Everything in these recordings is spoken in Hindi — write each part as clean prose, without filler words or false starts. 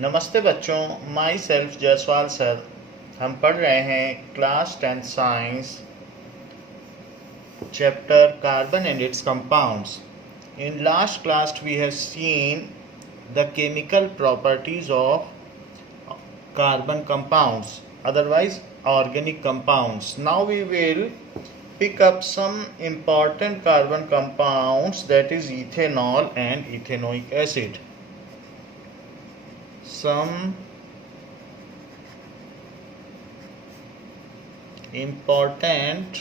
नमस्ते बच्चों, माई सेल्फ जयसवाल सर। हम पढ़ रहे हैं class 10 science chapter carbon and it's compounds. In last class we have seen the chemical properties of carbon compounds, otherwise organic compounds. Now we will pick up some important carbon compounds, that is ethanol and ethanoic acid. Some important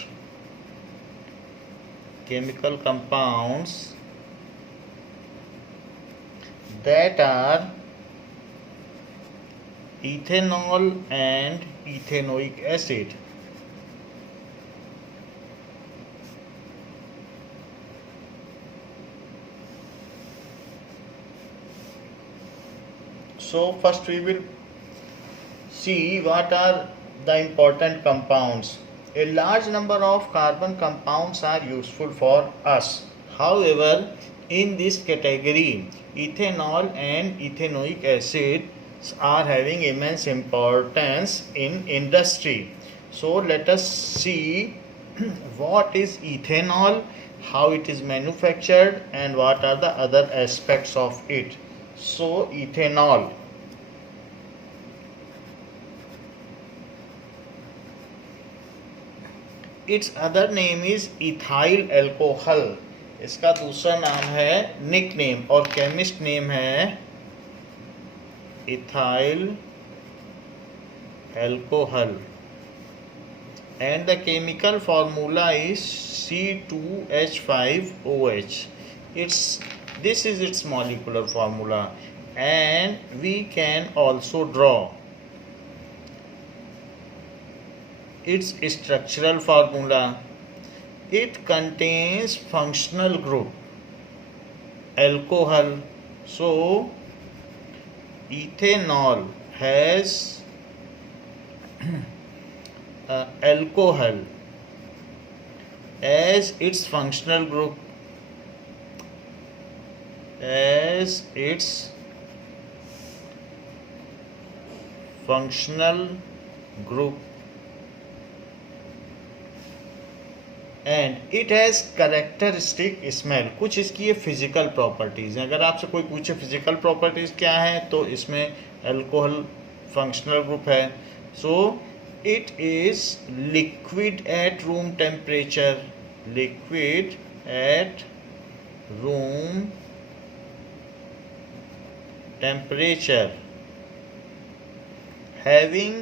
chemical compounds that are ethanol and ethanoic acid. So first we will see what are the important compounds. A large number of carbon compounds are useful for us. However, in this category, ethanol and ethanoic acid are having immense importance in industry. So let us see what is ethanol, how it is manufactured, and what are the other aspects of it. So ethanol. Its other name is ethyl alcohol. इसका दूसरा नाम है निक नेम और केमिस्ट नेम है ethyl alcohol, and the chemical formula is C2H5OH. This is its molecular formula, and we can also draw its structural formula. It contains functional group alcohol. So ethanol has alcohol as its functional group, and it has characteristic smell. कुछ इसकी ये फिजिकल प्रॉपर्टीज़ हैं. अगर आपसे कोई पूछे फिजिकल प्रॉपर्टीज़ क्या है, तो इसमें अल्कोहल फंक्शनल ग्रुप है. So it is liquid at room temperature. Liquid at room temperature having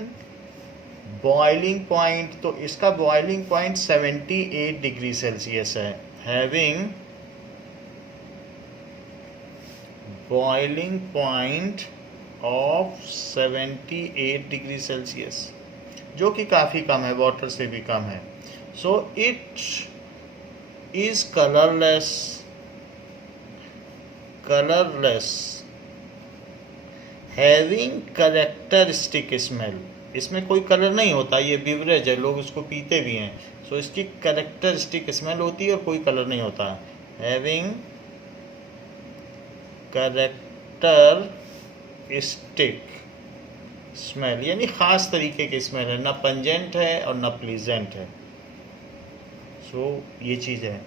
boiling point. तो इसका बॉइलिंग पॉइंट 78 डिग्री सेल्सियस है. Having boiling point of 78 degree Celsius, जो कि काफ़ी कम है, वाटर से भी कम है. सो it is colourless having characteristic smell. इसमें कोई कलर नहीं होता, ये बिवरेज है, लोग इसको पीते भी हैं. सो इसकी कैरेक्टरिस्टिक स्मेल होती है और कोई कलर नहीं होता. हैविंग कैरेक्टरिस्टिक स्मेल यानी ख़ास तरीके की स्मेल है, ना पंजेंट है और ना प्लीजेंट है. सो ये चीज़ है.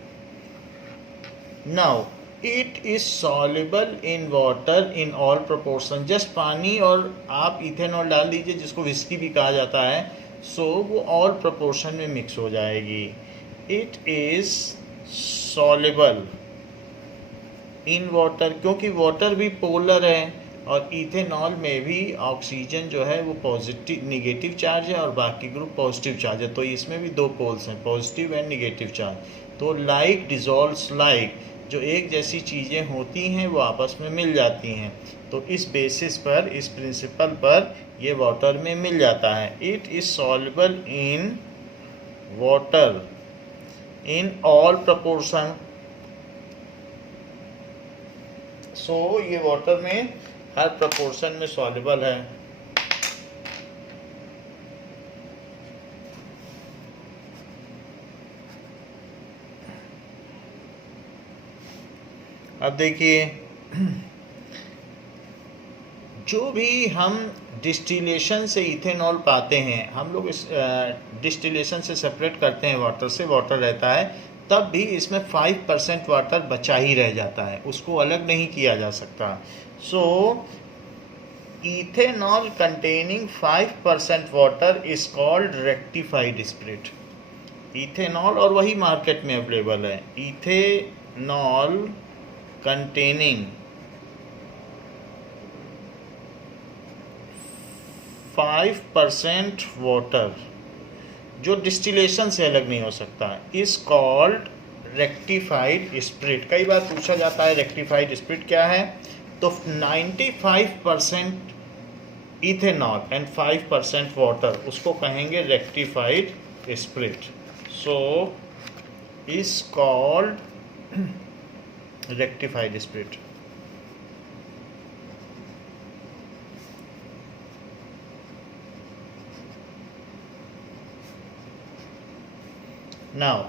Now it is soluble in water in all proportion. Just पानी और आप इथेनॉल डाल दीजिए, जिसको विस्की भी कहा जाता है. सो वो ऑल प्रोपोर्शन में मिक्स हो जाएगी. It is soluble in water, क्योंकि वाटर भी पोलर है और इथेनॉल में भी ऑक्सीजन जो है वो पॉजिटिव निगेटिव चार्ज है और बाकी ग्रुप पॉजिटिव चार्ज है. तो इसमें भी दो पोल्स हैं, पॉजिटिव एंड निगेटिव चार्ज. तो लाइक डिजॉल्व्स लाइक, जो एक जैसी चीज़ें होती हैं वो आपस में मिल जाती हैं. तो इस बेसिस पर, इस प्रिंसिपल पर ये वाटर में मिल जाता है. It is soluble in water in all proportion. So ये वाटर में हर प्रपोर्शन में सॉल्युबल है. अब देखिए, जो भी हम डिस्टिलेशन से इथेनॉल पाते हैं, हम लोग इस डिस्टिलेशन से सेपरेट करते हैं वाटर से, वाटर रहता है, तब भी इसमें 5% वाटर बचा ही रह जाता है, उसको अलग नहीं किया जा सकता। So ethanol containing 5% water is called rectified spirit. Ethanol, और वही मार्केट में अवेलेबल है, इथेनॉल कंटेनिंग 5% वाटर, जो डिस्टिलेशन से अलग नहीं हो सकता, इज कॉल्ड रेक्टिफाइड स्पिरिट। कई बार पूछा जाता है रेक्टिफाइड स्पिरिट क्या है, तो 95% इथेनॉल एंड 5% वाटर, उसको कहेंगे rectified spirit. So is called rectified spirit. Now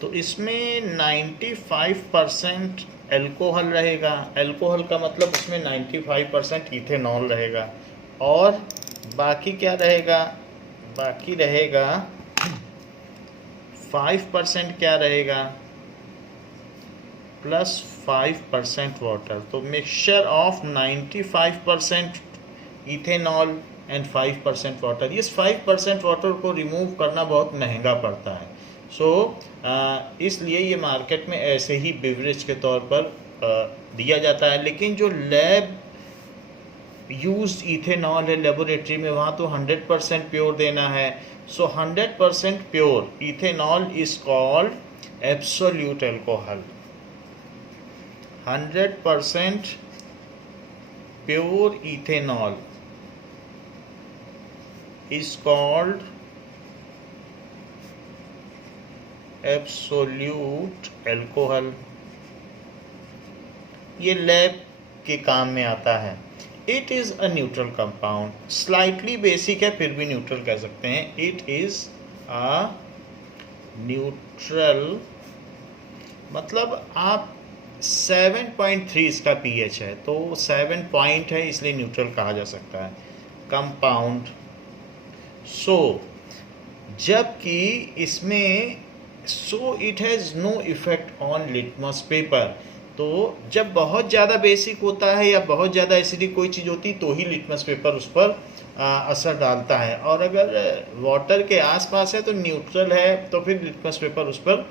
तो इसमें 95% एल्कोहल रहेगा। एल्कोहल का मतलब उसमें 95% इथेनॉल रहेगा, और बाकी क्या रहेगा, बाकी रहेगा 5% क्या रहेगा, प्लस 5% वाटर। तो mixture of 95% ethanol and 5% water. इस 5% वाटर को रिमूव करना बहुत महंगा पड़ता है। इसलिए ये मार्केट में ऐसे ही बेवरेज के तौर पर दिया जाता है। लेकिन जो लैब यूज्ड इथेनॉल है लेबोरेटरी में, वहाँ तो 100% प्योर देना है। 100% pure ethanol is called absolute alcohol. 100% pure ethanol is called absolute alcohol। ये लैब के काम में आता है। It is a neutral compound, slightly basic है फिर भी न्यूट्रल कह सकते हैं। इट इज़ अ न्यूट्रल, मतलब आप 7.3 इसका pH है, तो 7 पॉइंट है इसलिए न्यूट्रल कहा जा सकता है। कंपाउंड। जबकि इसमें it has no effect on litmus paper. तो जब बहुत ज़्यादा बेसिक होता है या बहुत ज़्यादा एसिडिक कोई चीज़ होती तो ही लिटमस पेपर उस पर असर डालता है, और अगर वाटर के आसपास है तो न्यूट्रल है, तो फिर लिटमस पेपर उस पर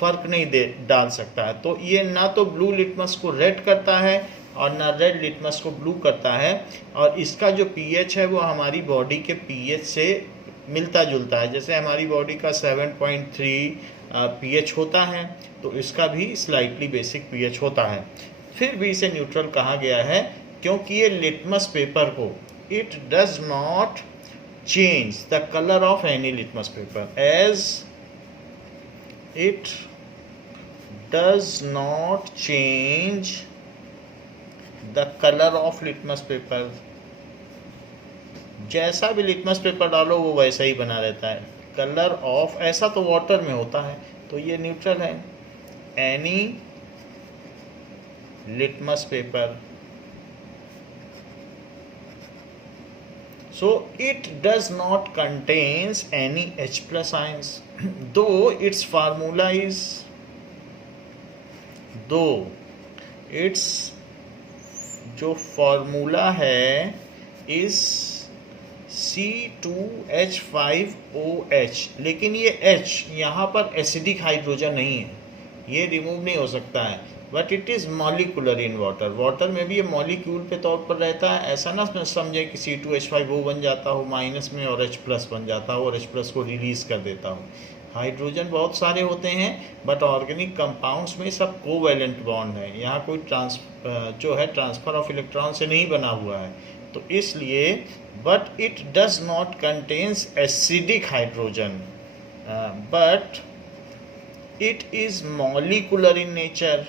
फ़र्क नहीं डाल सकता है। तो ये ना तो ब्लू लिटमस को रेड करता है और ना रेड लिटमस को ब्लू करता है, और इसका जो पीएच है वो हमारी बॉडी के पीएच से मिलता जुलता है। जैसे हमारी बॉडी का 7.3 पीएच होता है, तो इसका भी स्लाइटली बेसिक पीएच होता है। फिर भी इसे न्यूट्रल कहा गया है क्योंकि ये लिटमस पेपर को, it does not change the colour of any litmus paper, as it does not change the colour of litmus paper. जैसा भी लिटमस पेपर डालो वो वैसा ही बना रहता है। कलर ऑफ, ऐसा तो वाटर में होता है, तो ये न्यूट्रल है। Any litmus paper, so it does not contains any H+ ions, though its जो फॉर्मूला है इस C2H5OH, लेकिन ये H यहाँ पर एसिडिक हाइड्रोजन नहीं है, ये रिमूव नहीं हो सकता है, but it is molecular in water. Water में भी ये मॉलिक्यूल पे तौर पर रहता है। ऐसा ना समझे कि C2H5O बन जाता हो माइनस में और H+ बन जाता हो और H+ को रिलीज़ कर देता हो। हाइड्रोजन बहुत सारे होते हैं, बट ऑर्गेनिक कंपाउंड्स में सब कोवैलेंट बॉन्ड है, यहाँ कोई ट्रांसफ़र ऑफ इलेक्ट्रॉन से नहीं बना हुआ है। तो इसलिए, but it does not contains acidic hydrogen, but it is molecular in nature.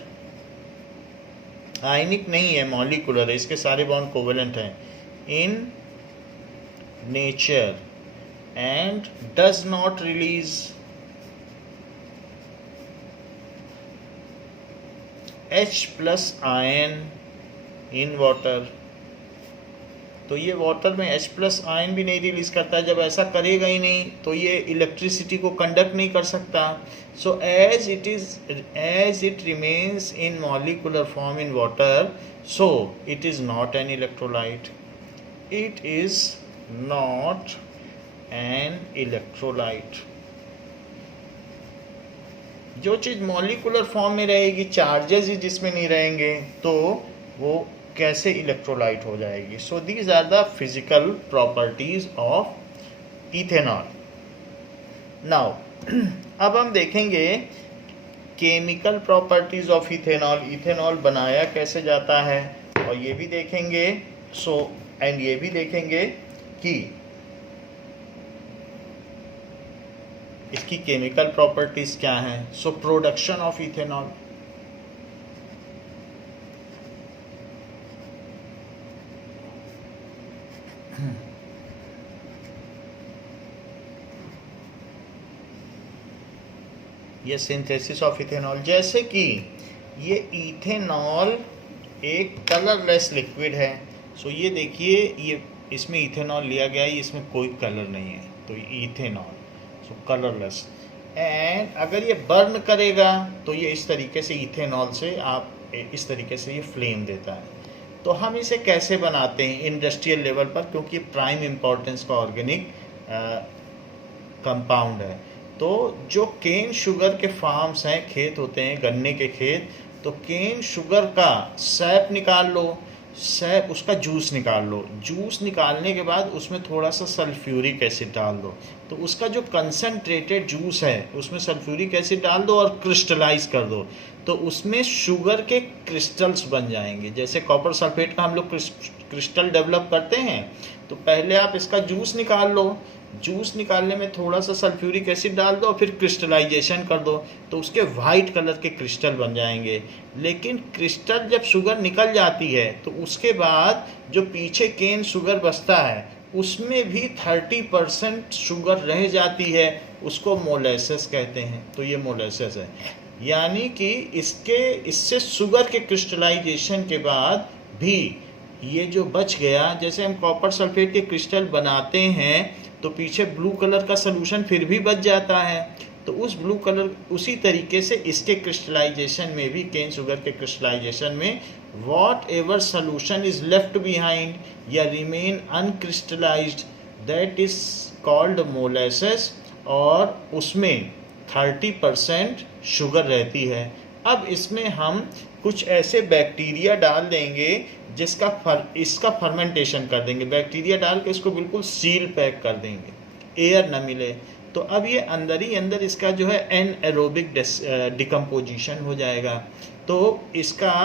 Ionic नहीं है, मॉलिकुलर है, इसके सारे बॉन्ड कोवैलेंट हैं in nature, and does not release H+ ion in water, तो ये वाटर में H+ आयन भी नहीं रिलीज करता है। जब ऐसा करेगा ही नहीं तो ये इलेक्ट्रिसिटी को कंडक्ट नहीं कर सकता। So as it remains in molecular form in water, so it is not an electrolyte. It is not an electrolyte. जो चीज़ मॉलिकुलर फॉर्म में रहेगी, चार्जेस ही जिसमें नहीं रहेंगे, तो वो कैसे इलेक्ट्रोलाइट हो जाएगी। So these are the physical properties of ethanol. Now अब हम देखेंगे chemical properties of ethanol. Ethanol बनाया कैसे जाता है, और ये भी देखेंगे। एंड ये भी देखेंगे कि इसकी केमिकल प्रॉपर्टीज क्या हैं। So production of ethanol. ये सिंथेसिस ऑफ इथेनॉल, जैसे कि ये इथेनॉल एक कलरलेस लिक्विड है। सो ये देखिए, ये इसमें इथेनॉल लिया गया है, इसमें कोई कलर नहीं है, तो इथेनॉल सो कलरलेस। एंड अगर ये बर्न करेगा तो ये इस तरीके से इथेनॉल से आप इस तरीके से ये फ्लेम देता है। तो हम इसे कैसे बनाते हैं इंडस्ट्रियल लेवल पर, क्योंकि प्राइम इम्पोर्टेंस का ऑर्गेनिक कंपाउंड है। तो जो केन शुगर के फार्म्स हैं, खेत होते हैं गन्ने के खेत, तो केन शुगर का सैप निकाल लो, सैप उसका जूस निकाल लो। जूस निकालने के बाद उसमें थोड़ा सा सल्फ्यूरिक एसिड डाल दो, तो उसका जो कंसनट्रेटेड जूस है उसमें सल्फ्यूरिक एसिड डाल दो और क्रिस्टलाइज कर दो, तो उसमें शुगर के क्रिस्टल्स बन जाएंगे। जैसे कॉपर सल्फेट का हम लोग क्रिस्टल डेवलप करते हैं, तो पहले आप इसका जूस निकाल लो, जूस निकालने में थोड़ा सा सल्फ्यूरिक एसिड डाल दो, फिर क्रिस्टलाइजेशन कर दो, तो उसके वाइट कलर के क्रिस्टल बन जाएंगे। लेकिन क्रिस्टल जब शुगर निकल जाती है तो उसके बाद जो पीछे केन शुगर बचता है उसमें भी 30% शुगर रह जाती है, उसको मोलेसेस कहते हैं। तो ये मोलेसेस है, यानी कि इससे शुगर के क्रिस्टलाइजेशन के बाद भी ये जो बच गया, जैसे हम कॉपर सल्फेट के क्रिस्टल बनाते हैं तो पीछे ब्लू कलर का सलूशन फिर भी बच जाता है, तो उस ब्लू कलर उसी तरीके से इसके क्रिस्टलाइजेशन में भी, केन शुगर के क्रिस्टलाइजेशन में, whatever solution is left behind या remain uncrystallized, that is called molasses, और उसमें 30% शुगर रहती है। अब इसमें हम कुछ ऐसे बैक्टीरिया डाल देंगे इसका फर्मेंटेशन कर देंगे। बैक्टीरिया डाल के इसको बिल्कुल सील पैक कर देंगे, एयर न मिले। तो अब ये अंदर ही अंदर इसका जो है एनएरोबिक डिकम्पोजिशन हो जाएगा। तो इसका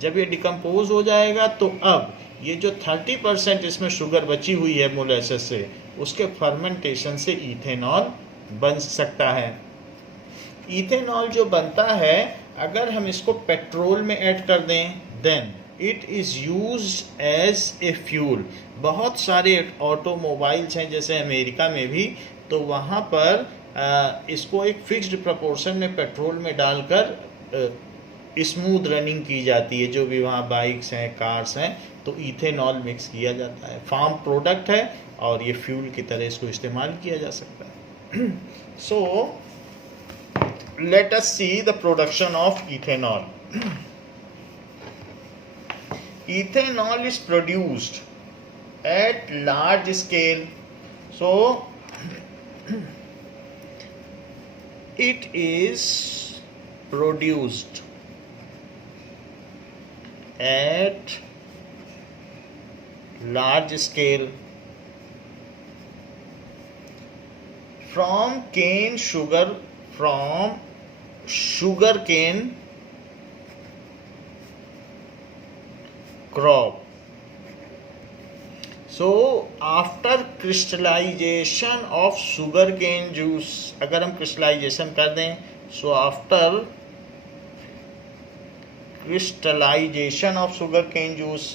जब ये डिकम्पोज हो जाएगा तो अब ये जो 30% इसमें शुगर बची हुई है मोलेसेस से, उसके फर्मेंटेशन से इथेनॉल बन सकता है। इथेनॉल जो बनता है, अगर हम इसको पेट्रोल में ऐड कर दें, then it is used as a fuel. बहुत सारे ऑटोमोबाइल्स हैं जैसे अमेरिका में भी, तो वहाँ पर इसको एक फिक्स्ड प्रपोर्शन में पेट्रोल में डालकर स्मूथ रनिंग की जाती है। जो भी वहाँ बाइक्स हैं, कार्स हैं, तो इथेनॉल मिक्स किया जाता है। फार्म प्रोडक्ट है और ये फ्यूल की तरह इसको इस्तेमाल किया जा सकता है। सो let us see the production of ethanol. Ethanol is produced at large scale. So it is produced at large scale from sugarcane crop. So after crystallization of sugarcane juice, अगर हम crystallization कर दें, so after crystallization of sugarcane juice,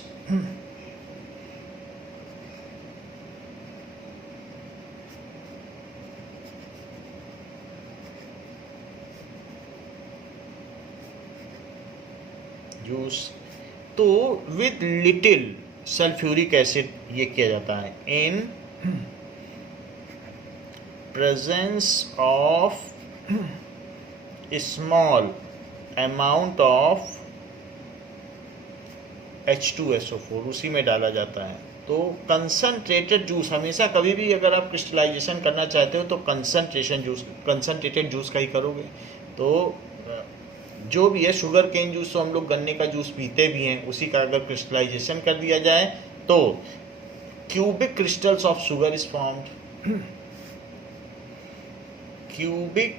juice. तो विद लिटिल सल्फ्यूरिक एसिड ये किया जाता है। In presence of small amount of H2SO4 उसी में डाला जाता है। तो कंसनट्रेटेड जूस हमेशा कभी भी अगर आप क्रिस्टलाइजेशन करना चाहते हो तो कंसनट्रेटेड जूस का ही करोगे। तो जो भी है शुगर केन जूस, तो हम लोग गन्ने का जूस पीते भी हैं, उसी का अगर क्रिस्टलाइजेशन कर दिया जाए तो cubic crystals of sugar is formed. Cubic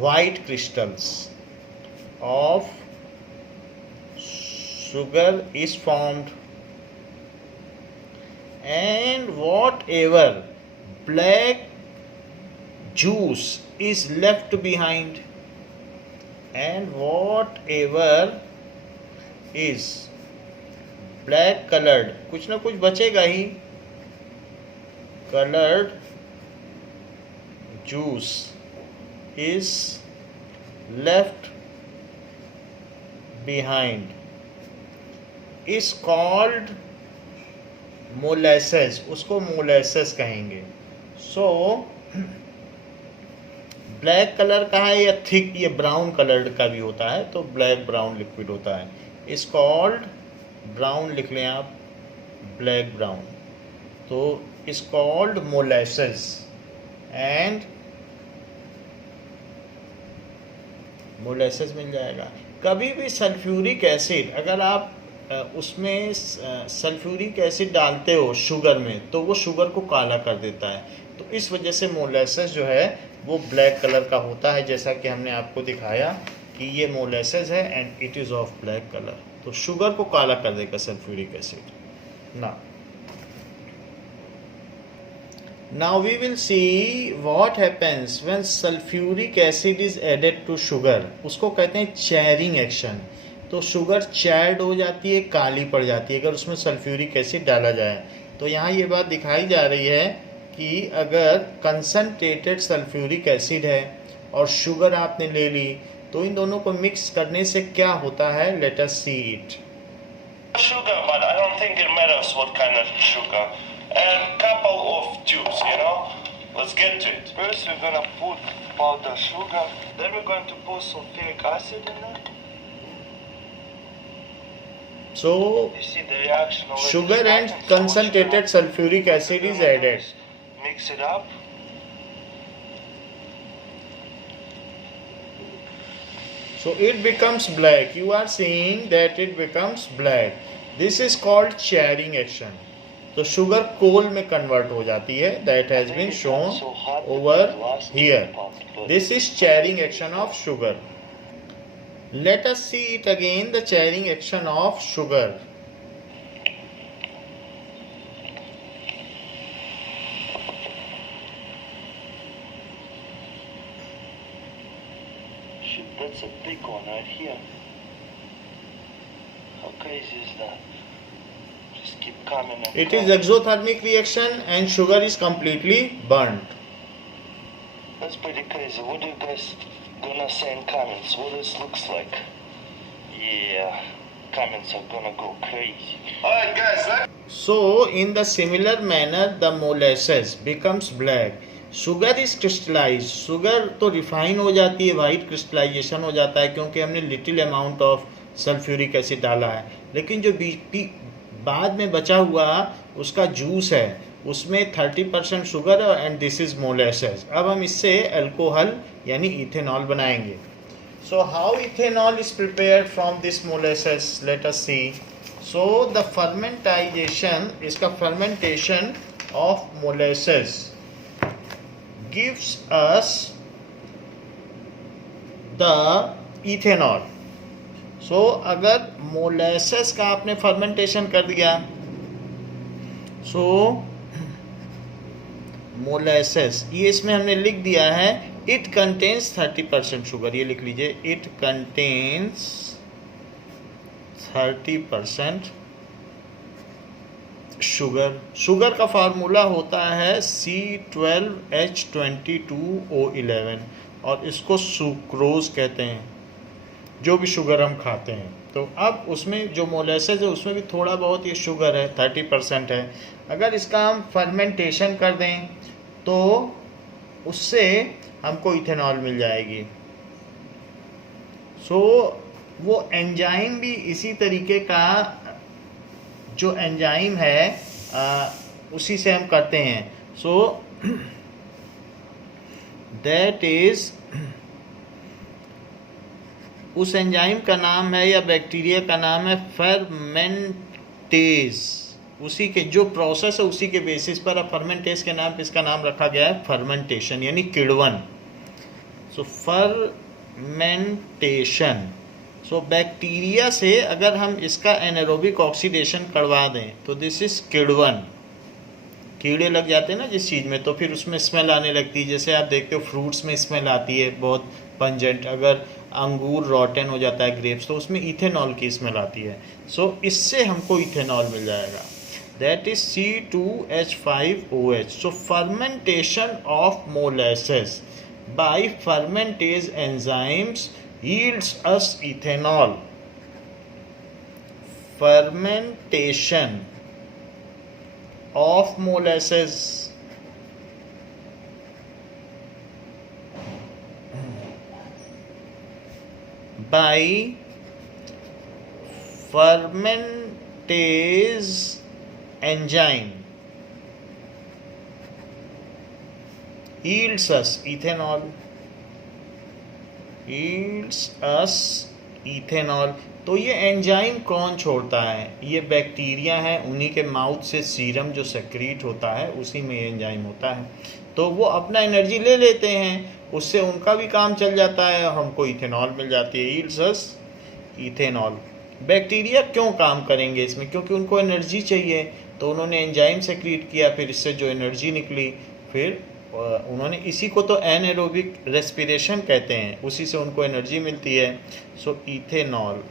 white crystals of sugar is formed, and whatever black juice is left behind, and whatever is black colored, कुछ ना कुछ बचेगा ही, colored juice is left behind is called molasses, उसको molasses कहेंगे। सो ब्लैक कलर का है या थिक, ये ब्राउन कलर्ड का भी होता है, तो ब्लैक ब्राउन लिक्विड होता है, इज कॉल्ड, ब्राउन लिख लें आप, ब्लैक ब्राउन, तो is called molasses. And molasses मिल जाएगा। कभी भी सल्फ्यूरिक एसिड अगर आप उसमें सल्फ्यूरिक एसिड डालते हो शुगर में तो वो शुगर को काला कर देता है, तो इस वजह से मोलेसेस जो है वो ब्लैक कलर का होता है, जैसा कि हमने आपको दिखाया कि ये मोलेसेस है and it is of black colour. तो शुगर को काला कर देगा सल्फ्यूरिक एसिड ना। Now we will see what happens when sulfuric acid is added to sugar. उसको कहते हैं चैरिंग एक्शन। तो शुगर चैर्ड हो जाती है, काली पड़ जाती है अगर उसमें सल्फ्यूरिक एसिड डाला जाए। तो यहाँ ये बात दिखाई जा रही है कि अगर कंसनट्रेटेड सल्फ्यूरिक एसिड है और शुगर आपने ले ली तो इन दोनों को मिक्स करने से क्या होता है, late us see it. Sugar, but I don't think it matters what kind of sugar. And couple of juice, you know. Let's get to it. First, we're gonna put powder sugar. Then we're going to put sulfuric acid in there. So, You see the reaction already. sugar and concentrated sulfuric acid is added. Mix it up. So it becomes black. You are seeing that it becomes black. This is called chairing action. तो शुगर कोल में कन्वर्ट हो जाती है, that has been shown over here. This is charring action of sugar. Let us see it again, the charring action of sugar. That's a big one right here. How crazy is that? Just keep coming and It is exothermic reaction and sugar is completely burnt. That's pretty crazy. What do you guys gonna say in comments? What this looks like? Yeah, comments are gonna go crazy. Alright guys, So in the similar manner the molasses becomes black. Sugar is crystallize, sugar तो रिफाइन हो जाती है, वाइट क्रिस्टलाइजेशन हो जाता है क्योंकि हमने little amount of sulphuric acid डाला है। लेकिन जो बाद में बचा हुआ उसका जूस है उसमें 30% sugar and this is molasses. अब हम इससे अल्कोहल यानी इथेनॉल बनाएंगे। So how ethanol is prepared from this molasses, let us see. So the fermentization, इसका fermentation of molasses gives us the ethanol. So अगर मोलेसेस का आपने फर्मेंटेशन कर दिया, सो मोलेसेस ये इसमें हमने लिख दिया है, इट कंटेन्स 30% शुगर, ये लिख लीजिए, इट कंटेन्स 30% शुगर। शुगर का फार्मूला होता है C12H22O11 और इसको सुक्रोज कहते हैं। जो भी शुगर हम खाते हैं। तो अब उसमें जो मोलेसेस है उसमें भी थोड़ा बहुत ये शुगर है, 30% है। अगर इसका हम फर्मेंटेशन कर दें तो उससे हमको इथेनॉल मिल जाएगी। सो वो एंजाइम भी इसी तरीके का जो एंजाइम है उसी से हम करते हैं। सो दैट इज, उस एंजाइम का नाम है या बैक्टीरिया का नाम है फर्मेंटेज। उसी के जो प्रोसेस है उसी के बेसिस पर अब फर्मेंटेज के नाम पे इसका नाम रखा गया है फर्मेंटेशन, यानी किण्वन। सो फर्मेंटेशन, सो बैक्टीरिया से अगर हम इसका एनारोबिक ऑक्सीडेशन करवा दें तो दिस इज किण्वन। कीड़े लग जाते हैं ना जिस चीज़ में, तो फिर उसमें स्मेल आने लगती है। जैसे आप देखते हो फ्रूट्स में स्मेल आती है बहुत पंजेंट। अगर अंगूर रॉटन हो जाता है, ग्रेप्स, तो उसमें इथेनॉल की स्मेल आती है। सो इससे हमको इथेनॉल मिल जाएगा, that is C2H5OH। So fermentation of molasses by fermentase enzymes yields us ethanol. Fermentation of molasses by fermentase enzyme yields us ethanol. Ethanol. तो ये एंजाइम कौन छोड़ता है? ये बैक्टीरिया है, उन्हीं के माउथ से सीरम जो सेक्रीट होता है उसी में एंजाइम होता है। तो वो अपना एनर्जी ले लेते हैं, उससे उनका भी काम चल जाता है और हमको इथेनॉल मिल जाती है, यील्ड्स अस इथेनॉल। बैक्टीरिया क्यों काम करेंगे इसमें? क्योंकि उनको एनर्जी चाहिए, तो उन्होंने एंजाइम सेक्रीट किया, फिर इससे जो एनर्जी निकली, फिर उन्होंने इसी को तो एनारोबिक रेस्पिरेशन कहते हैं, उसी से उनको एनर्जी मिलती है। सो इथेनॉल,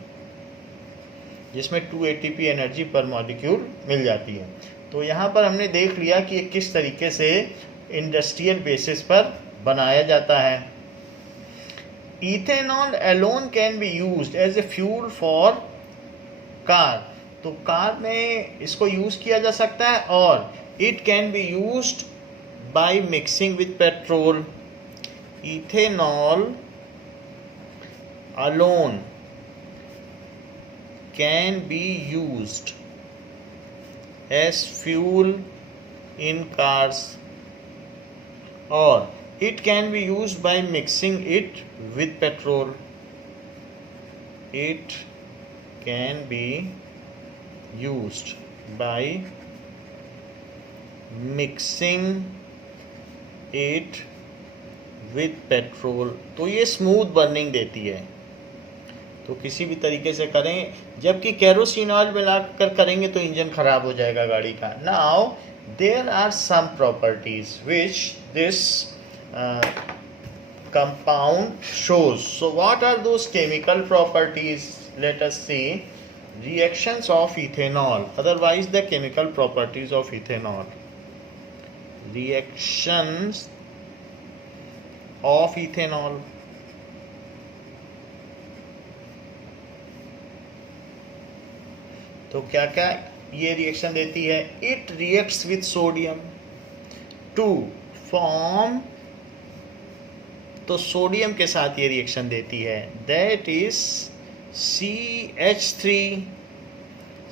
जिसमें 2 ATP एनर्जी पर मॉलिक्यूल मिल जाती है। तो यहाँ पर हमने देख लिया कि ये किस तरीके से इंडस्ट्रियल बेसिस पर बनाया जाता है। Ethanol alone can be used as a fuel for car. तो कार में इसको यूज़ किया जा सकता है, और it can be used by mixing with petrol. Ethanol alone can be used as fuel in cars, or it can be used by mixing it with petrol. It can be used by mixing it with petrol. तो ये स्मूथ बर्निंग देती है, तो किसी भी तरीके से करें, जबकि केरोसिन ऑयल मिलाकर करेंगे तो इंजन खराब हो जाएगा गाड़ी का। Now there are some properties which this compound shows. So what are those chemical properties? Let us see reactions of ethanol, otherwise the chemical properties of ethanol. Reactions of ethanol. तो क्या क्या ये रिएक्शन देती है? It reacts with sodium to form, तो सोडियम के साथ ये रिएक्शन देती है, that is CH3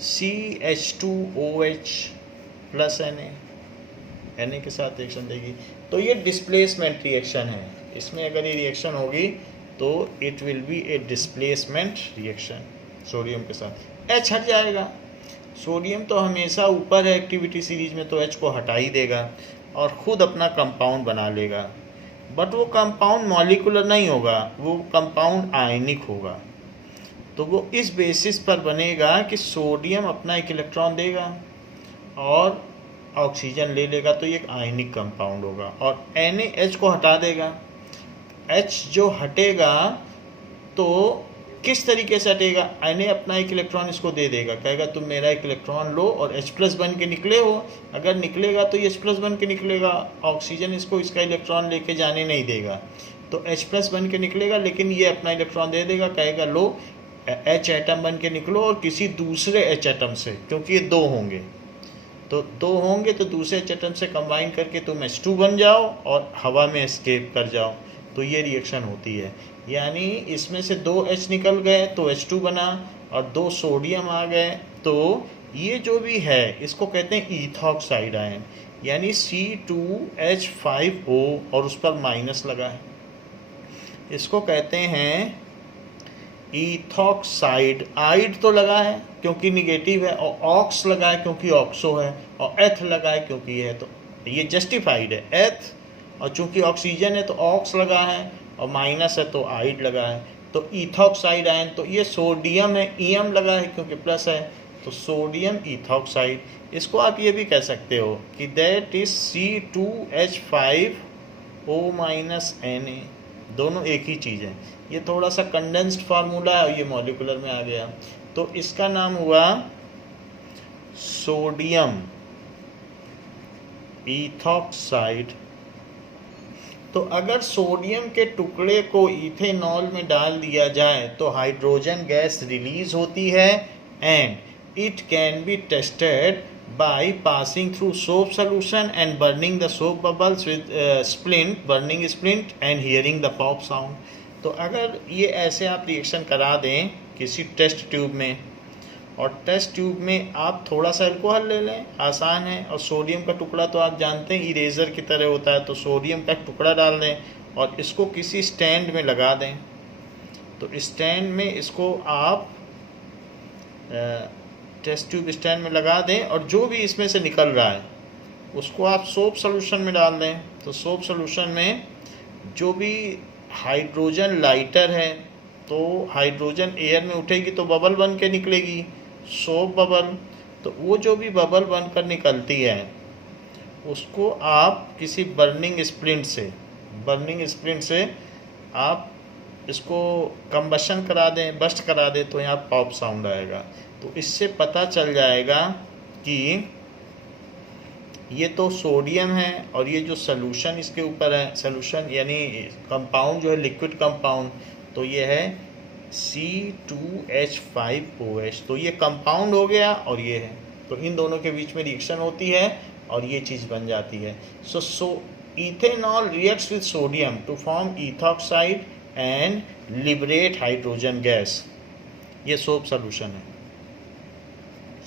CH2OH plus Na, Na के साथ रिएक्शन देगी। तो ये डिस्प्लेसमेंट रिएक्शन है, इसमें अगर ये रिएक्शन होगी तो it will be A displacement reaction sodium के साथ। H हट जाएगा, सोडियम तो हमेशा ऊपर है एक्टिविटी सीरीज में, तो H को हटा ही देगा और ख़ुद अपना कंपाउंड बना लेगा। बट वो कंपाउंड मॉलिकुलर नहीं होगा, वो कंपाउंड आयनिक होगा। तो वो इस बेसिस पर बनेगा कि सोडियम अपना एक इलेक्ट्रॉन देगा और ऑक्सीजन ले लेगा, तो ये एक आयनिक कंपाउंड होगा। और NaH को हटा देगा। H जो हटेगा तो किस तरीके से हटेगा? Na अपना एक इलेक्ट्रॉन इसको दे देगा, कहेगा तुम मेरा एक इलेक्ट्रॉन लो और H+ बन के निकले हो। अगर निकलेगा तो ये H+ बन के निकलेगा, ऑक्सीजन इसको इसका इलेक्ट्रॉन लेके जाने नहीं देगा। तो H+ बन के निकलेगा, लेकिन ये अपना इलेक्ट्रॉन दे देगा, कहेगा लो H एटम बन के निकलो और किसी दूसरे H एटम से, क्योंकि ये 2 होंगे, तो 2 होंगे तो दूसरे H एटम से कंबाइन करके तुम H2 बन जाओ और हवा में एस्केप कर जाओ। तो ये रिएक्शन होती है, यानी इसमें से 2 H निकल गए तो H2 बना और 2 सोडियम आ गए, तो ये जो भी है इसको कहते हैं इथॉक्साइड आयन, यानी C2H5O और उस पर माइनस लगा है, इसको कहते हैं इथॉक्साइड। आइड तो लगा है क्योंकि निगेटिव है, और ऑक्स लगा है क्योंकि ऑक्सो है, और एथ लगा है क्योंकि ये है, तो ये जस्टिफाइड है एथ, और चूंकि ऑक्सीजन है तो ऑक्स लगा है, और माइनस है तो आइड लगा है, तो इथॉक्साइड आयन। तो ये सोडियम है, ईएम लगा है क्योंकि प्लस है, तो सोडियम इथॉक्साइड। इसको आप ये भी कह सकते हो कि दैट इज C2H5O-Na, दोनों एक ही चीज़ है। ये थोड़ा सा कंडेंस्ड फार्मूला है और ये मॉलिकुलर में आ गया, तो इसका नाम हुआ सोडियम इथॉक्साइड। तो अगर सोडियम के टुकड़े को इथेनॉल में डाल दिया जाए तो हाइड्रोजन गैस रिलीज होती है, and it can be tested by passing through soap solution and burning the soap bubbles with burning splint and hearing the pop sound। तो अगर ये ऐसे आप रिएक्शन करा दें किसी टेस्ट ट्यूब में, और टेस्ट ट्यूब में आप थोड़ा सा अल्कोहल ले लें, आसान है, और सोडियम का टुकड़ा तो आप जानते हैं इरेजर की तरह होता है, तो सोडियम का टुकड़ा डाल दें और इसको किसी स्टैंड में लगा दें, तो स्टैंड में इसको आप टेस्ट ट्यूब स्टैंड में लगा दें, और जो भी इसमें से निकल रहा है उसको आप सोप सोल्यूशन में डाल दें। तो सोप सोल्यूशन में जो भी हाइड्रोजन लाइटर है, तो हाइड्रोजन एयर में उठेगी तो बबल बन के निकलेगी, सोप बबल। तो वो जो भी बबल बनकर निकलती है उसको आप किसी बर्निंग स्प्लिंट से आप इसको कंबशन करा दें, बस्ट करा दें, तो यहाँ पॉप साउंड आएगा। तो इससे पता चल जाएगा कि ये तो सोडियम है, और ये जो सॉल्यूशन इसके ऊपर है, सॉल्यूशन यानी कंपाउंड जो है लिक्विड कंपाउंड, तो ये है C2H5OH। तो ये कंपाउंड हो गया और ये है, तो इन दोनों के बीच में रिएक्शन होती है और ये चीज़ बन जाती है। So ethanol reacts with sodium to form ethoxide and liberate hydrogen gas. ये सोप सॉल्यूशन है,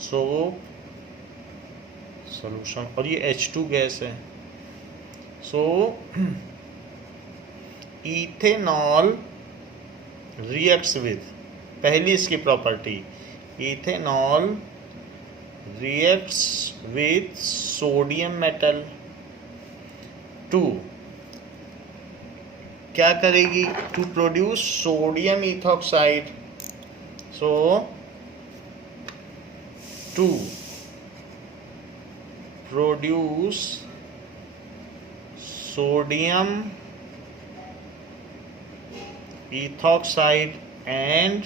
सोप सॉल्यूशन, और ये H2 गैस है। सो इथेनॉल रिएक्ट्स विद, पहली इसकी property, ethanol reacts with sodium metal to, क्या करेगी, to produce sodium ethoxide. So to produce sodium ethoxide and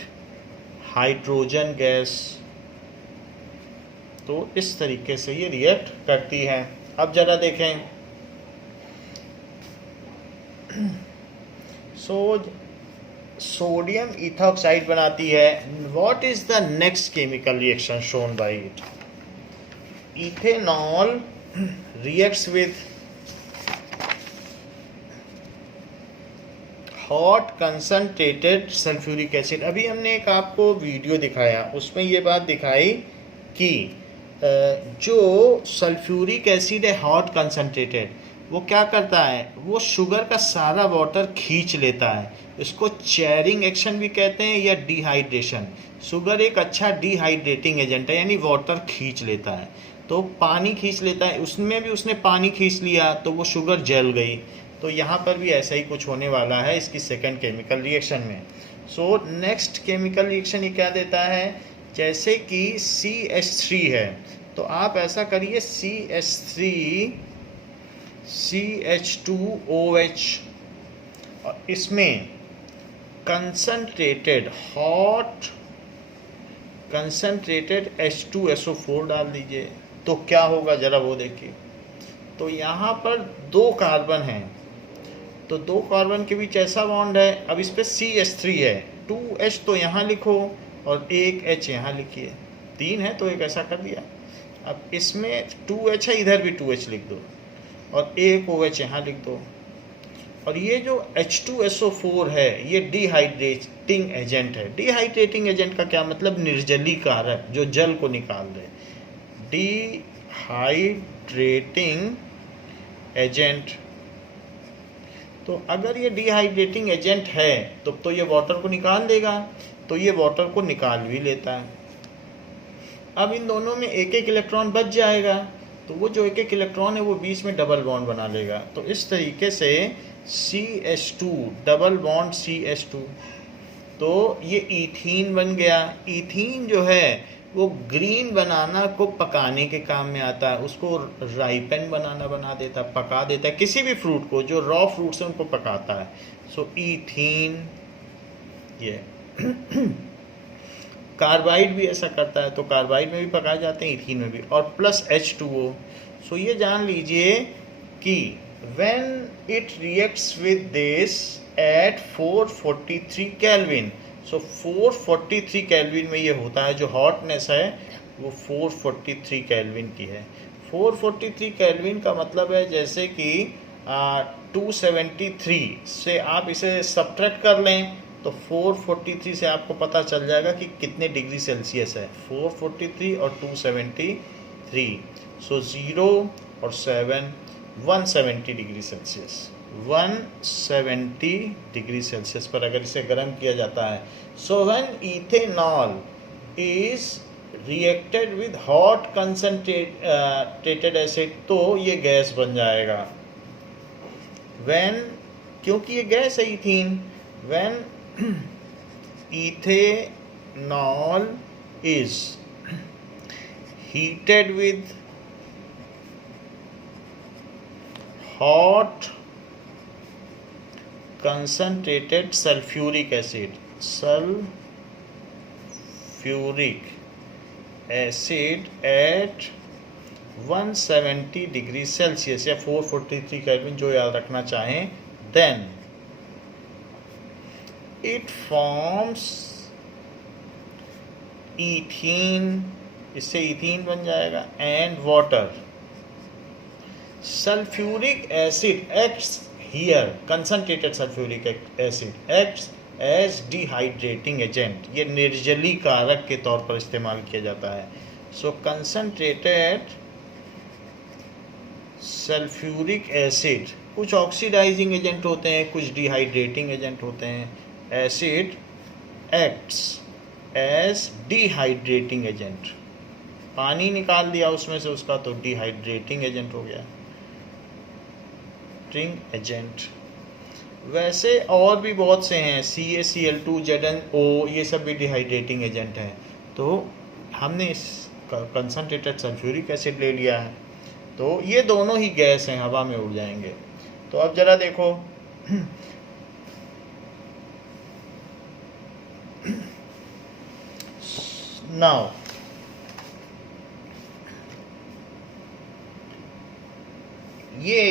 hydrogen gas. तो इस तरीके से ये रिएक्ट करती है। अब जरा देखें, सोडियम इथॉक्साइड बनाती है। What is the next chemical reaction shown by it? Ethanol reacts with hot concentrated sulphuric acid. अभी हमने एक आपको वीडियो दिखाया, उसमें ये बात दिखाई कि जो सल्फ्यूरिक एसिड है हॉट कंसंट्रेटेड, वो क्या करता है, वो शुगर का सारा वाटर खींच लेता है। इसको चेयरिंग एक्शन भी कहते हैं या डिहाइड्रेशन। शुगर एक अच्छा डिहाइड्रेटिंग एजेंट है, यानी वाटर खींच लेता है, तो पानी खींच लेता है, उसमें भी उसने पानी खींच लिया तो वो शुगर जल गई। तो यहाँ पर भी ऐसा ही कुछ होने वाला है इसकी सेकेंड केमिकल रिएक्शन में। सो नेक्स्ट केमिकल रिएक्शन ये क्या देता है, जैसे कि CH3 है, तो आप ऐसा करिए CH2OH, और इसमें कंसंट्रेटेड हॉट कंसंट्रेटेड H2SO4 डाल दीजिए, तो क्या होगा जरा वो देखिए। तो यहाँ पर 2 कार्बन हैं, तो 2 कार्बन के बीच ऐसा बॉन्ड है, अब इस पे CH3 है, 2H तो यहाँ लिखो और 1H यहाँ लिखिए, 3 है तो एक ऐसा कर दिया। अब इसमें 2H है, इधर भी 2H लिख दो और एक OH यहाँ लिख दो। और ये जो H2SO4 है ये डिहाइड्रेटिंग एजेंट है। डिहाइड्रेटिंग एजेंट का क्या मतलब? निर्जलीकारक, जो जल को निकाल दे। Dehydrating agent. तो अगर ये डिहाइड्रेटिंग एजेंट है तो ये वाटर को निकाल देगा, तो ये वाटर को निकाल भी लेता है। अब इन दोनों में एक एक इलेक्ट्रॉन बच जाएगा, तो वो जो एक एक इलेक्ट्रॉन है वो बीच में डबल बॉन्ड बना लेगा। तो इस तरीके से CH2 डबल बॉन्ड CH2, तो ये ईथीन बन गया। ईथीन जो है वो ग्रीन बनाना को पकाने के काम में आता है, उसको राइपन बनाना बना देता है, पका देता है। किसी भी फ्रूट को, जो रॉ फ्रूट्स हैं उनको पकाता है। सो ईथीन ये कार्बाइड भी ऐसा करता है, तो कार्बाइड में भी पकाए जाते हैं, ईथीन में भी, और प्लस H2O। सो ये जान लीजिए कि when it reacts with this at 443 Kelvin, so 443 Kelvin में ये होता है, जो हॉटनेस है वो 443 Kelvin की है। 443 Kelvin का मतलब है जैसे कि 273 से आप इसे सब्ट्रैक्ट कर लें तो 443 से आपको पता चल जाएगा कि कितने डिग्री सेल्सियस है। 443 और 273, सो 0 और 7, 170 डिग्री सेल्सियस। 170 डिग्री सेल्सियस पर अगर इसे गर्म किया जाता है, so when ethanol is reacted with hot concentrated acid, तो ये गैस बन जाएगा। व्हेन, क्योंकि ये गैस है ethene, when ethanol is heated with hot concentrated sulfuric acid at 170 degree Celsius या 443 केल्विन, जो याद रखना चाहें, then it forms ethene, इससे इथीन बन जाएगा, and water. Sulfuric acid acts here, concentrated sulfuric acid acts as dehydrating agent, ये निर्जलीकारक के तौर पर इस्तेमाल किया जाता है। So concentrated sulfuric acid, कुछ ऑक्सीडाइजिंग एजेंट होते हैं, कुछ डिहाइड्रेटिंग एजेंट होते हैं। Acid acts as dehydrating agent, पानी निकाल दिया उसमें से उसका, तो डिहाइड्रेटिंग एजेंट हो गया, एजेंट। वैसे और भी बहुत से हैं, CaCl2, ZnO, ये सब भी डिहाइड्रेटिंग एजेंट हैं। तो हमने इस कंसनट्रेटेड सल्फ्यूरिक एसिड ले लिया है, तो ये दोनों ही गैस हैं, हवा में उड़ जाएंगे। तो अब जरा देखो, नाउ ये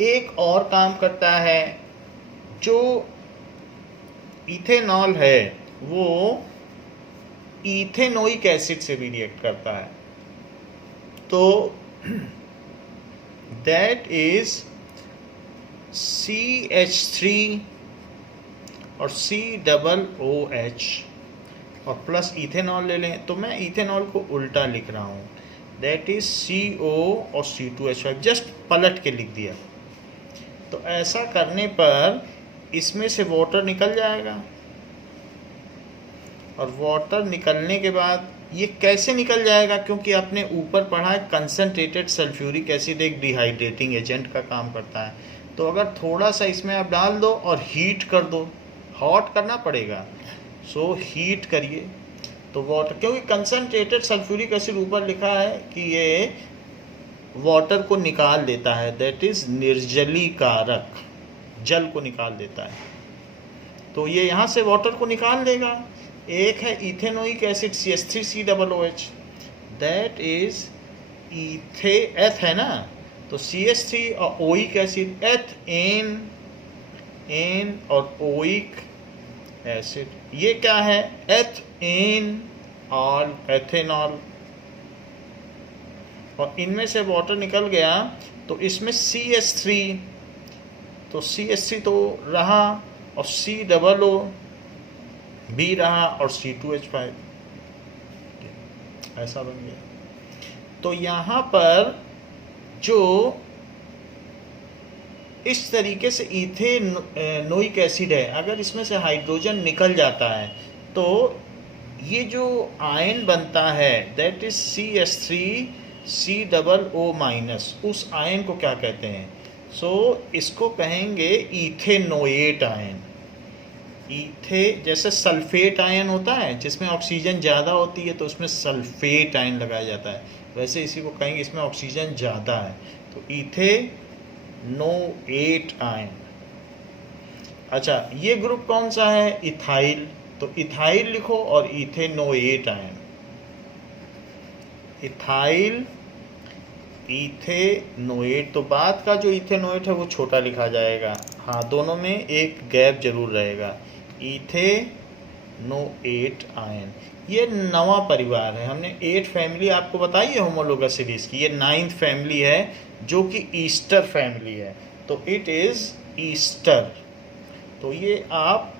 एक और काम करता है, जो इथेनॉल है वो इथेनोइक एसिड से भी रिएक्ट करता है। तो दैट इज CH3 और COOH और प्लस इथेनॉल ले लें, तो मैं इथेनॉल को उल्टा लिख रहा हूँ, दैट इज CO और C2H5, जस्ट पलट के लिख दिया। तो ऐसा करने पर इसमें से वाटर निकल जाएगा, और वाटर निकलने के बाद ये कैसे निकल जाएगा, क्योंकि आपने ऊपर पढ़ा है कंसनट्रेटेड सल्फ्यूरिक एसिड एक डिहाइड्रेटिंग एजेंट का काम करता है। तो अगर थोड़ा सा इसमें आप डाल दो और हीट कर दो, हॉट करना पड़ेगा, सो हीट करिए तो वाटर, क्योंकि कंसनट्रेटेड सल्फ्यूरिक एसिड ऊपर लिखा है कि ये वाटर को निकाल देता है, दैट इज निर्जलीकारक, जल को निकाल देता है। तो ये यहाँ से वाटर को निकाल देगा। एक है ethanoic acid CH3COOH, that is एथ है ना, तो CH3 और ओइक एसिड, एथेन एन और ओइक एसिड, ये क्या है? Ethane all, ethanol. और इनमें से वाटर निकल गया तो इसमें CH3, तो CH3 तो रहा और COO भी रहा और C2H5, ऐसा बन गया। तो यहाँ पर जो इस तरीके से इथेनोइक एसिड है, अगर इसमें से हाइड्रोजन निकल जाता है तो ये जो आयन बनता है दैट इज CH3COO-, उस आयन को क्या कहते हैं? इसको कहेंगे इथेनोएट आयन। जैसे सल्फेट आयन होता है जिसमें ऑक्सीजन ज़्यादा होती है तो उसमें सल्फेट आयन लगाया जाता है, वैसे इसी को कहेंगे इसमें ऑक्सीजन ज़्यादा है तो इथेनोएट आयन। अच्छा, ये ग्रुप कौन सा है? इथाइल, तो इथाइल लिखो और इथेनोएट आयन, इथाइल इथेनोएट। तो बाद का जो इथेनोएट है वो छोटा लिखा जाएगा, हाँ दोनों में एक गैप जरूर रहेगा। इथेनोएट आयन, ये 9वां परिवार है। हमने 8 फैमिली आपको बताई है होमोलोगस सीरीज की, ये 9th फैमिली है जो कि ईस्टर फैमिली है, तो इट इज ईस्टर। तो ये आप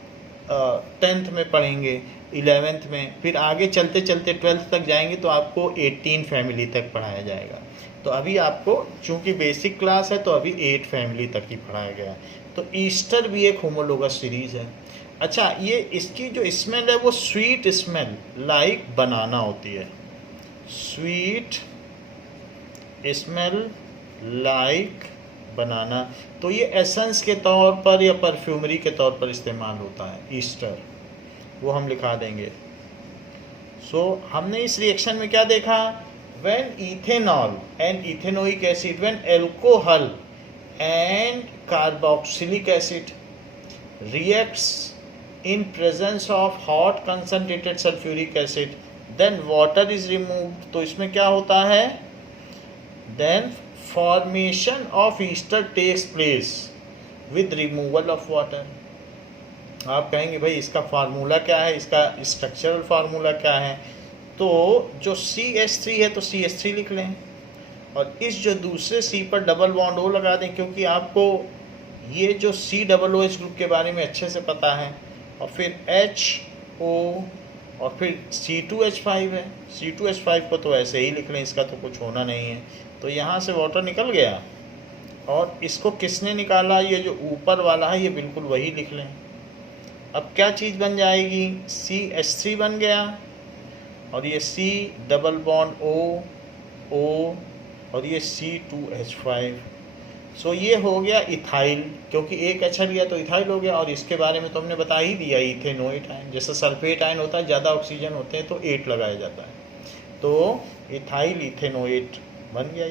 10th में पढ़ेंगे, 11th में, फिर आगे चलते चलते 12th तक जाएंगे तो आपको 18 फैमिली तक पढ़ाया जाएगा। तो अभी आपको चूंकि बेसिक क्लास है तो अभी 8 फैमिली तक ही पढ़ाया गया। तो ईस्टर भी एक होमोलोगस सीरीज है। अच्छा, ये इसकी जो स्मेल है वो स्वीट स्मेल लाइक बनाना होती है, स्वीट स्मेल लाइक बनाना। तो ये एसेंस के तौर पर या परफ्यूमरी के तौर पर इस्तेमाल होता है ईस्टर, वो हम लिखा देंगे। हमने इस रिएक्शन में क्या देखा? when ethanol and ethanoic acid, when alcohol and carboxylic acid reacts in presence of hot concentrated sulfuric acid, then water is removed। तो इसमें क्या होता है? then formation of ester takes place with removal of water। आप कहेंगे भाई इसका फार्मूला क्या है, इसका स्ट्रक्चरल फार्मूला क्या है? तो जो CH3 है तो CH3 लिख लें और इस जो दूसरे C पर डबल बॉन्ड O लगा दें, क्योंकि आपको ये जो COOH ग्रुप के बारे में अच्छे से पता है। और फिर HO और फिर C2H5 है, C2H5 को तो ऐसे ही लिख लें, इसका तो कुछ होना नहीं है। तो यहाँ से वाटर निकल गया और इसको किसने निकाला? ये जो ऊपर वाला है ये बिल्कुल वही लिख लें। अब क्या चीज़ बन जाएगी? CH3 बन गया और ये C डबल बॉन्ड O और ये C2H5। ये हो गया इथाइल, क्योंकि एक अच्छा लिया तो इथाइल हो गया। और इसके बारे में तो हमने बता ही दिया, इथेनोएट आयन, जैसे सल्फेट आयन होता है ज़्यादा ऑक्सीजन होते हैं तो 8 लगाया जाता है, तो इथाइल इथेनोएट बन गया।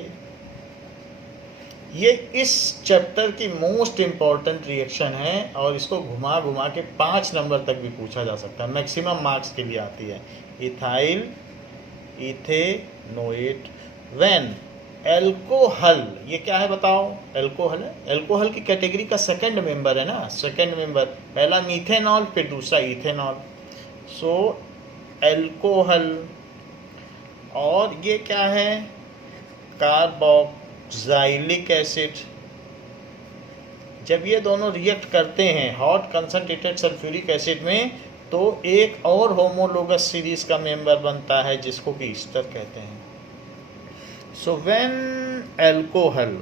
ये इस चैप्टर की मोस्ट इम्पॉर्टेंट रिएक्शन है और इसको घुमा घुमा के 5 नंबर तक भी पूछा जा सकता है, मैक्सिमम मार्क्स के लिए आती है। इथाइल इथेनोएट व्हेन एल्कोहल, ये क्या है बताओ? एल्कोहल है, एल्कोहल की कैटेगरी का सेकंड मेंबर है ना, सेकंड मेंबर, पहला मीथेनॉल फिर दूसरा इथेनॉल। एल्कोहल, और ये क्या है? Carboxylic acid. जब ये दोनों रिएक्ट करते हैं हॉट कंसंट्रेटेड सल्फ्यूरिक एसिड में तो एक और होमोलोगस सीरीज का मेंबर बनता है जिसको कि ईस्टर कहते हैं। व्हेन एल्कोहल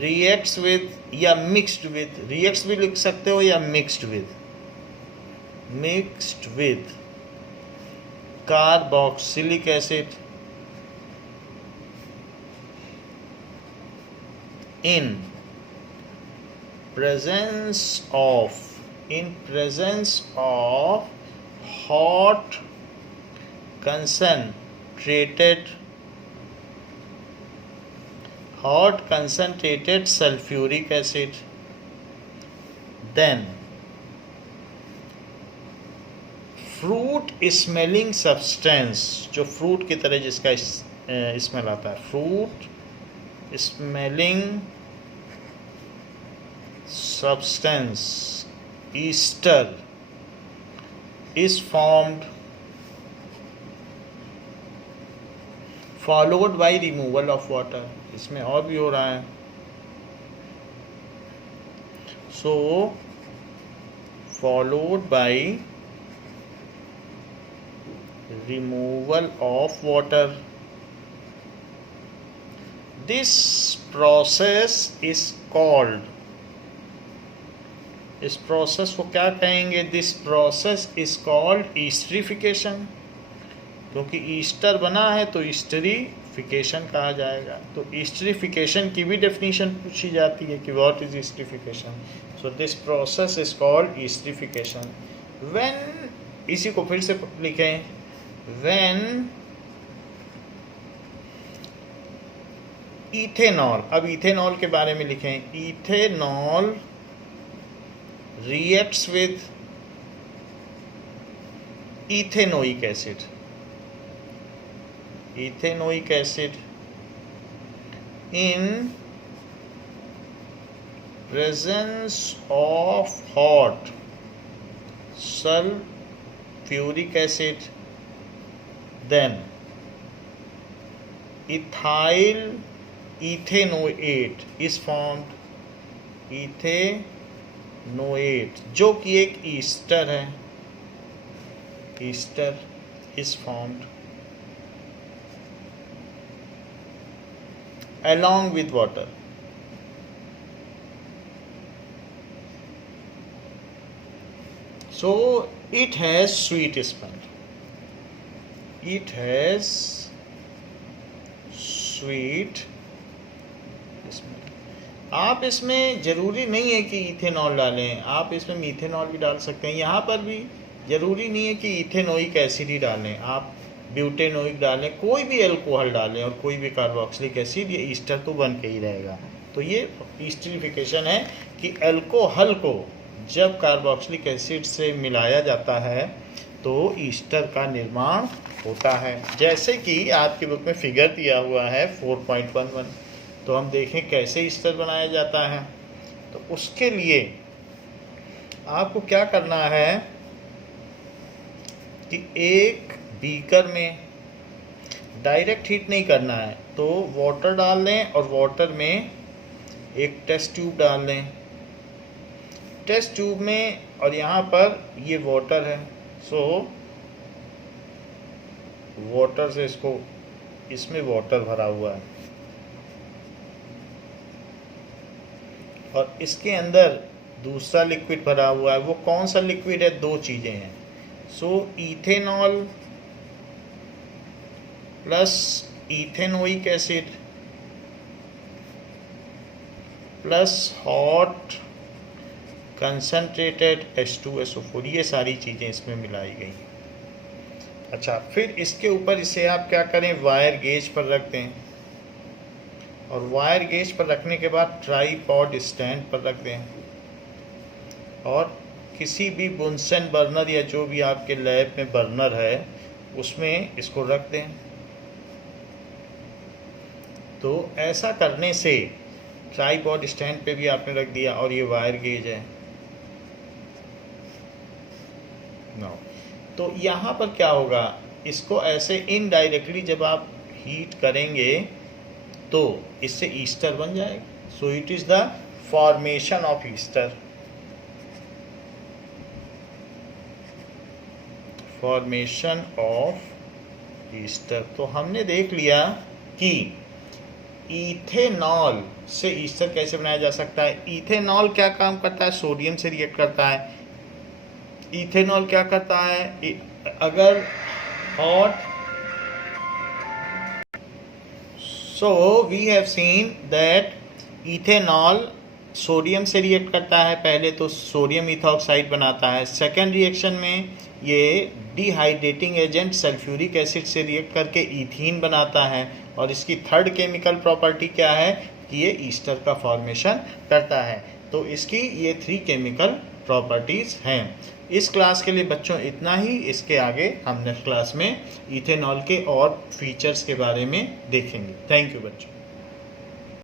रिएक्ट्स विद या मिक्स्ड विद, रिएक्ट्स भी लिख सकते हो या mixed with carboxylic acid in presence of hot concentrated sulfuric acid, then fruit smelling substance, जो फ्रूट की तरह जिसका स्मेल आता है, fruit smelling substance ester is formed followed by removal of water. इसमें और भी हो रहा है। सो followed by removal of water. This process is called, इस प्रोसेस को क्या कहेंगे? This process is called esterification. क्योंकि ईस्टर बना है तो ईस्टरिफिकेशन कहा जाएगा। तो ईस्टरिफिकेशन की भी डेफिनेशन पूछी जाती है कि what is esterification. So this process is called esterification. When, इसी को फिर से लिखें, when इथेनॉल, अब इथेनॉल के बारे में लिखें, ethanol reacts with ethanoic acid, ethanoic acid in presence of hot sulfuric acid, then ethyl ethanoate is formed, ethanoate जो कि एक ईस्टर है, Easter is formed along with water. So it has sweet smell. It has sweet smell. आप इसमें ज़रूरी नहीं है कि इथेनॉल डालें, आप इसमें मीथेनॉल भी डाल सकते हैं। यहाँ पर भी ज़रूरी नहीं है कि इथेनोइक एसिड ही डालें, आप ब्यूटेनोइक डालें, कोई भी एल्कोहल डालें और कोई भी कार्बोक्सिलिक एसिड, ये ईस्टर तो बन के ही रहेगा। तो ये ईस्टरिफिकेशन है कि एल्कोहल को जब कार्बोक्सिलिक एसिड से मिलाया जाता है तो ईस्टर का निर्माण होता है। जैसे कि आपके बुक में फिगर दिया हुआ है 4.11, तो हम देखें कैसे ईस्टर बनाया जाता है। तो उसके लिए आपको क्या करना है कि एक बीकर में डायरेक्ट हीट नहीं करना है, तो वाटर डाल लें और वाटर में एक टेस्ट ट्यूब डाल लें। टेस्ट ट्यूब में, और यहाँ पर ये वाटर है, सो वाटर से इसको, इसमें वाटर भरा हुआ है और इसके अंदर दूसरा लिक्विड भरा हुआ है। वो कौन सा लिक्विड है? दो चीज़ें हैं। So ethanol plus ethanoic acid plus hot concentrated H2SO4, ये सारी चीज़ें इसमें मिलाई गई। अच्छा, फिर इसके ऊपर इसे आप क्या करें, वायर गेज पर रख दें और वायर गेज पर रखने के बाद ट्राईपॉड स्टैंड पर रख दें और किसी भी बुनसन बर्नर या जो भी आपके लैब में बर्नर है उसमें इसको रख दें। तो ऐसा करने से ट्राईपॉड स्टैंड पे भी आपने रख दिया और ये वायर गेज है। तो यहाँ पर क्या होगा, इसको ऐसे इनडायरेक्टली जब आप हीट करेंगे तो इससे ईस्टर बन जाएगा। So it is the formation of Easter, formation of Easter. तो हमने देख लिया कि इथेनॉल से ईस्टर कैसे बनाया जा सकता है। इथेनॉल क्या काम करता है? सोडियम से रिएक्ट करता है। इथेनॉल क्या करता है? अगर hot, so we have seen that ethanol sodium से रिएक्ट करता है। पहले तो सोडियम इथॉक्साइड बनाता है, सेकेंड रिएक्शन में ये डिहाइड्रेटिंग एजेंट सल्फ्यूरिक एसिड से रिएक्ट करके इथीन बनाता है और इसकी थर्ड केमिकल प्रॉपर्टी क्या है कि ये ईस्टर का फॉर्मेशन करता है। तो इसकी ये 3 केमिकल प्रॉपर्टीज़ हैं। इस क्लास के लिए बच्चों इतना ही। इसके आगे हम नेक्स्ट क्लास में इथेनॉल के और फीचर्स के बारे में देखेंगे। थैंक यू बच्चों।